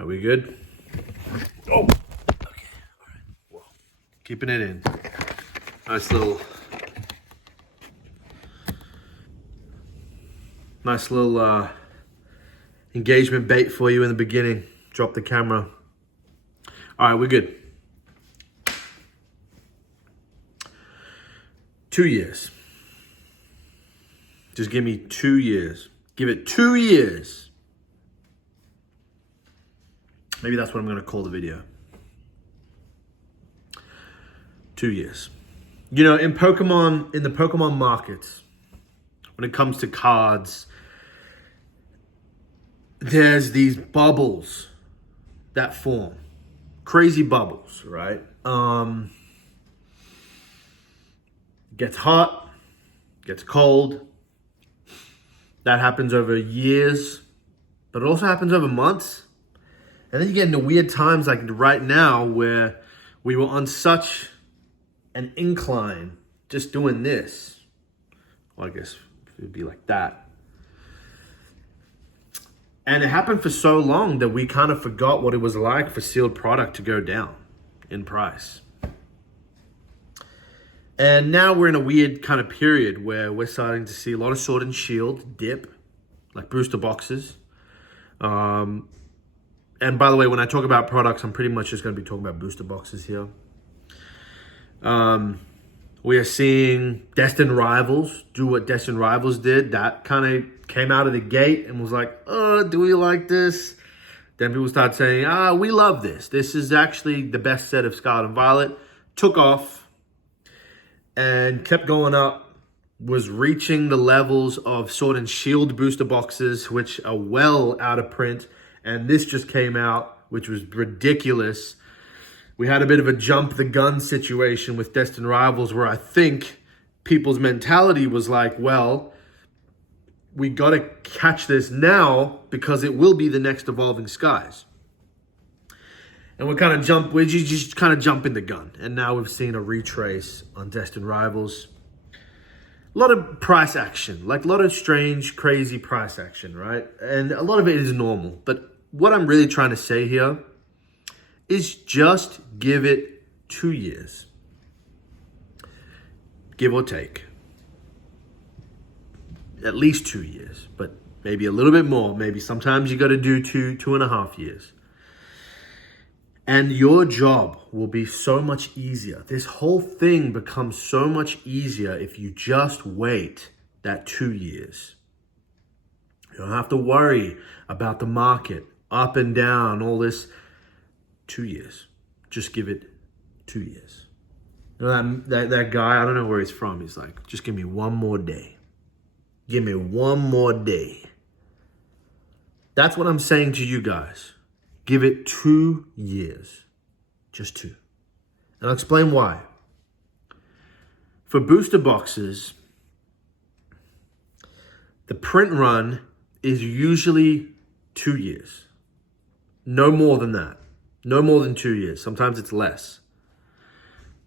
Are we good? Oh, okay. All right. Whoa. Keeping it in. Nice little engagement bait for you in the beginning. Drop the camera. All right, we're good. 2 years. Just give me 2 years. Give it 2 years. Maybe that's what I'm going to call the video. 2 years. You know, in the Pokemon markets, when it comes to cards, there's these bubbles that form. Crazy bubbles, right? Gets hot, gets cold. That happens over years, but it also happens over months. And then you get into weird times like right now where we were on such an incline just doing this. Well, I guess it would be like that. And it happened for so long that we kind of forgot what it was like for sealed product to go down in price. And now we're in a weird kind of period where we're starting to see a lot of Sword and Shield dip, like booster boxes. And by the way, when I talk about products, I'm pretty much just going to be talking about booster boxes here. We are seeing Destined Rivals do what Destined Rivals did. That kind of came out of the gate and was like, oh, do we like this? Then people start saying, we love this. This is actually the best set of Scarlet and Violet. Took off and kept going up. Was reaching the levels of Sword and Shield booster boxes, which are well out of print. And this just came out, which was ridiculous. We had a bit of a jump the gun situation with Destined Rivals where I think people's mentality was like, well, we got to catch this now because it will be the next Evolving Skies. And we just kind of jumping the gun. And now we've seen a retrace on Destined Rivals. A lot of price action, like a lot of strange, crazy price action, right? And a lot of it is normal. But what I'm really trying to say here is just give it 2 years. Give or take. At least 2 years, but maybe a little bit more. Maybe sometimes you got to do 2.5 years. And your job will be so much easier. This whole thing becomes so much easier if you just wait that 2 years. You don't have to worry about the market, up and down, all this. 2 years. Just give it 2 years. You know, that guy, I don't know where he's from. He's like, just give me one more day. Give me one more day. That's what I'm saying to you guys. Give it 2 years. Just 2. And I'll explain why. For booster boxes, the print run is usually 2 years. No more than that. No more than 2 years. Sometimes it's less.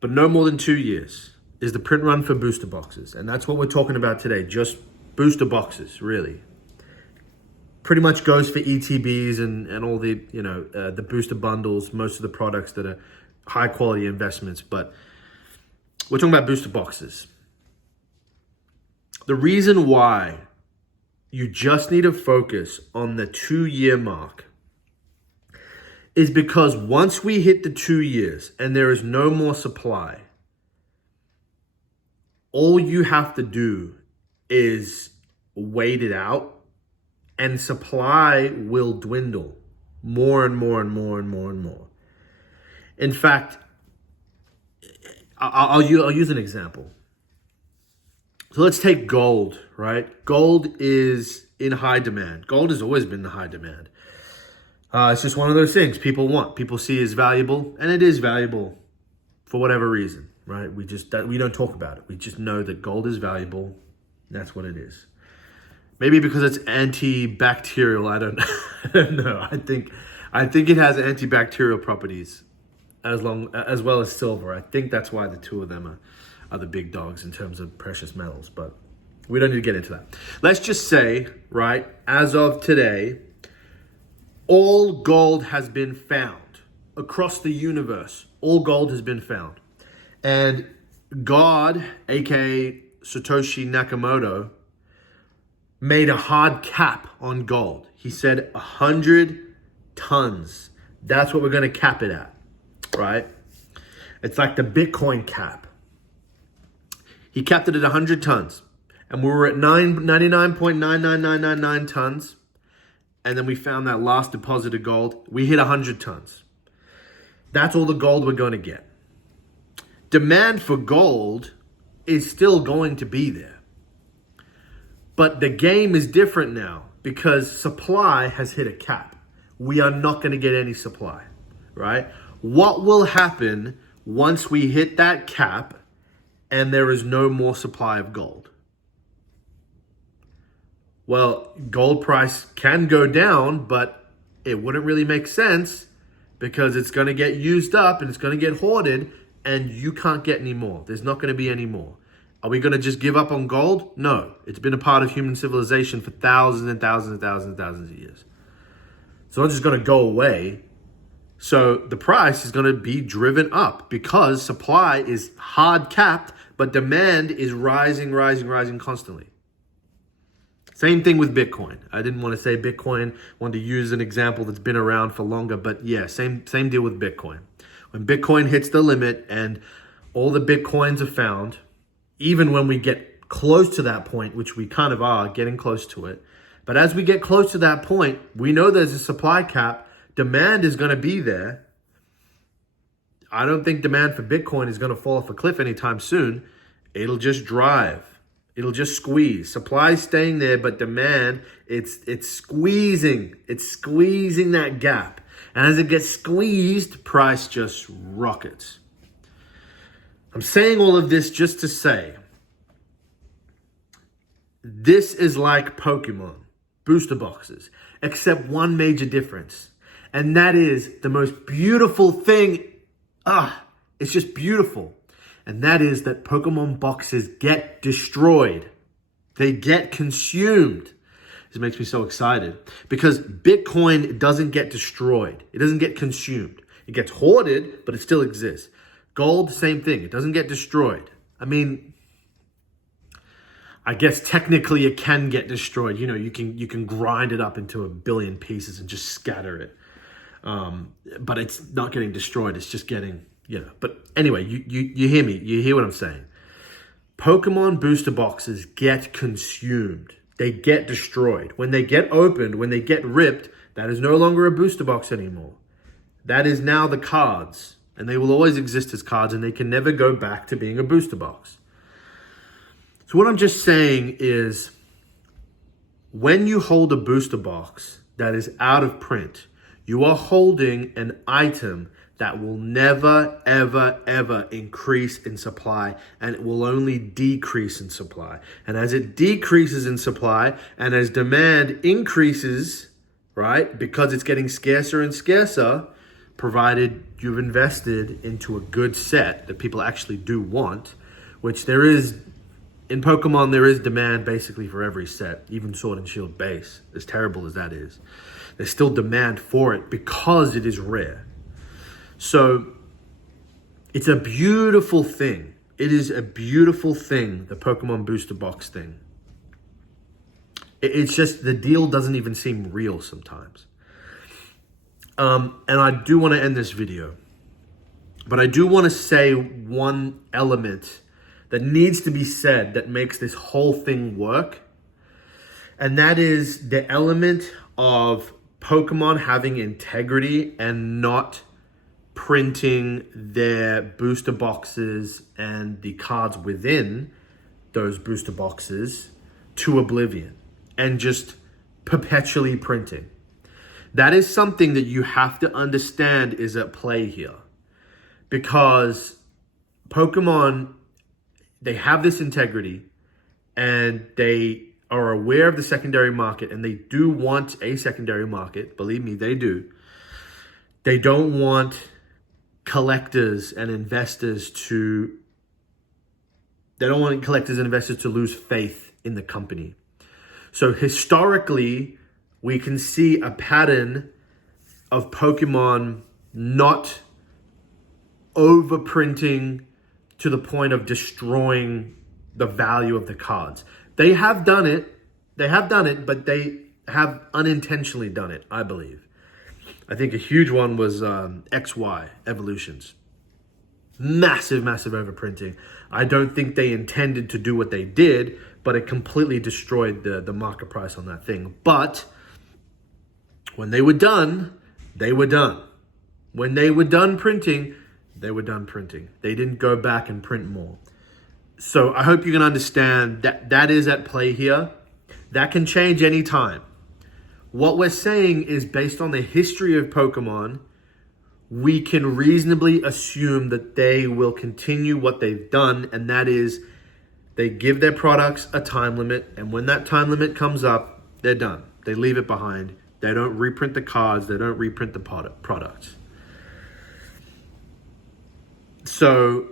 But no more than 2 years is the print run for booster boxes. And that's what we're talking about today. Just booster boxes, really. Pretty much goes for ETBs and all the, the booster bundles, most of the products that are high quality investments. But we're talking about booster boxes. The reason why you just need to focus on the 2 year mark is because once we hit the 2 years and there is no more supply, all you have to do is wait it out and supply will dwindle more and more and more and more and more. In fact, I'll use an example. So let's take gold, right? Gold is in high demand. Gold has always been in high demand. It's just one of those things people want. People see as valuable, and it is valuable for whatever reason, right? We don't talk about it. We just know that gold is valuable. That's what it is. Maybe because it's antibacterial. I don't know. I think it has antibacterial properties as well as silver. I think that's why the two of them are the big dogs in terms of precious metals. But we don't need to get into that. Let's just say, right, as of today, all gold has been found across the universe. All gold has been found. And God, aka Satoshi Nakamoto, made a hard cap on gold. He said 100 tons. That's what we're going to cap it at, right? It's like the Bitcoin cap. He capped it at 100 tons. And we were at 99.99999 tons. And then we found that last deposit of gold. We hit 100 tons. That's all the gold we're going to get. Demand for gold is still going to be there. But the game is different now because supply has hit a cap. We are not going to get any supply, right? What will happen once we hit that cap and there is no more supply of gold? Well, gold price can go down, but it wouldn't really make sense because it's going to get used up and it's going to get hoarded and you can't get any more. There's not going to be any more. Are we going to just give up on gold? No. It's been a part of human civilization for thousands and thousands and thousands and thousands of years. It's not just going to go away. So the price is going to be driven up because supply is hard capped, but demand is rising constantly. Same thing with Bitcoin. I didn't want to say Bitcoin, wanted to use an example that's been around for longer, but yeah, same deal with Bitcoin. When Bitcoin hits the limit and all the Bitcoins are found, even when we get close to that point, which we kind of are getting close to it, but as we get close to that point, we know there's a supply cap. Demand is going to be there. I don't think demand for Bitcoin is going to fall off a cliff anytime soon. It'll just drive. It'll just squeeze. Supply is staying there, but demand, it's squeezing. It's squeezing that gap. And as it gets squeezed, price just rockets. I'm saying all of this just to say, this is like Pokemon booster boxes, except one major difference. And that is the most beautiful thing. It's just beautiful. And that is that Pokemon boxes get destroyed. They get consumed. This makes me so excited because Bitcoin doesn't get destroyed. It doesn't get consumed. It gets hoarded, but it still exists. Gold, same thing. It doesn't get destroyed. I mean, I guess technically it can get destroyed. You know, you can grind it up into a billion pieces and just scatter it. But it's not getting destroyed. It's just getting, But anyway, you hear me. You hear what I'm saying. Pokemon booster boxes get consumed. They get destroyed. When they get opened, when they get ripped, that is no longer a booster box anymore. That is now the cards. And they will always exist as cards and they can never go back to being a booster box. So what I'm just saying is when you hold a booster box that is out of print, you are holding an item that will never, ever, ever increase in supply, and it will only decrease in supply. And as it decreases in supply, and as demand increases, right, because it's getting scarcer and scarcer, provided you've invested into a good set that people actually do want, which there is, in Pokemon, there is demand basically for every set, even Sword and Shield base, as terrible as that is. There's still demand for it because it is rare. So it's a beautiful thing. It is a beautiful thing, the Pokemon booster box thing. It's just the deal doesn't even seem real sometimes. And I do want to end this video, but I do want to say one element that needs to be said that makes this whole thing work. And that is the element of Pokemon having integrity and not printing their booster boxes and the cards within those booster boxes to oblivion and just perpetually printing. That is something that you have to understand is at play here, because Pokemon, they have this integrity and they are aware of the secondary market and they do want a secondary market. Believe me, they do. They don't want collectors and investors to lose faith in the company. So historically, we can see a pattern of Pokemon not overprinting to the point of destroying the value of the cards. They have done it, but they have unintentionally done it, I believe. I think a huge one was XY Evolutions. Massive overprinting. I don't think they intended to do what they did, but it completely destroyed the market price on that thing. But when they were done, they were done. When they were done printing, they were done printing. They didn't go back and print more. So I hope you can understand that that is at play here. That can change anytime. What we're saying is, based on the history of Pokemon, we can reasonably assume that they will continue what they've done, and that is they give their products a time limit, and when that time limit comes up, they're done. They leave it behind. They don't reprint the cards. They don't reprint the products. So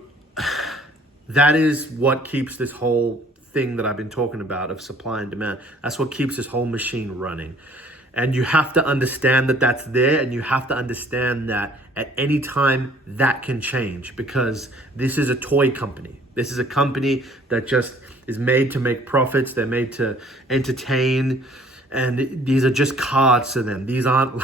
that is what keeps this whole thing that I've been talking about of supply and demand. That's what keeps this whole machine running. And you have to understand that that's there, and you have to understand that at any time that can change, because this is a toy company. This is a company that just is made to make profits. They're made to entertain, and these are just cards to them. These aren't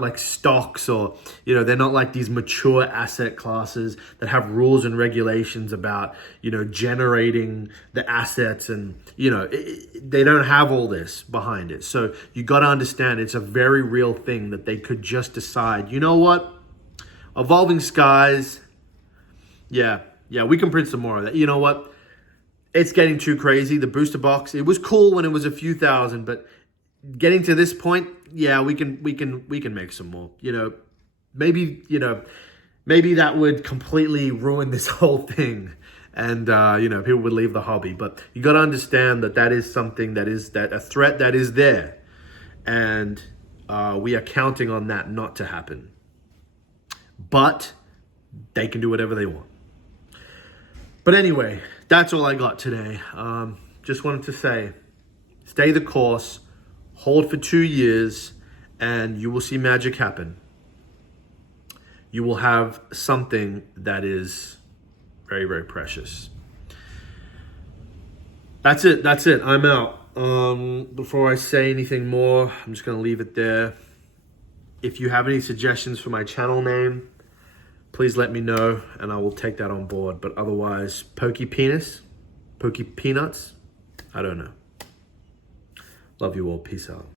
like stocks, or, you know, they're not like these mature asset classes that have rules and regulations about, you know, generating the assets, and, you know, they don't have all this behind it. So you got to understand it's a very real thing that they could just decide, you know what, Evolving Skies, yeah, we can print some more of that. You know what, it's getting too crazy. The booster box, it was cool when it was a few thousand, but getting to this point, yeah, we can make some more. You know, maybe that would completely ruin this whole thing, and you know, people would leave the hobby. But you got to understand that that is something that is a threat that is there, and we are counting on that not to happen. But they can do whatever they want. But anyway, that's all I got today. Just wanted to say, stay the course. Hold for 2 years, and you will see magic happen. You will have something that is very, very precious. That's it. I'm out. Before I say anything more, I'm just going to leave it there. If you have any suggestions for my channel name, please let me know, and I will take that on board. But otherwise, Pokey Peanuts, I don't know. Love you all. Peace out.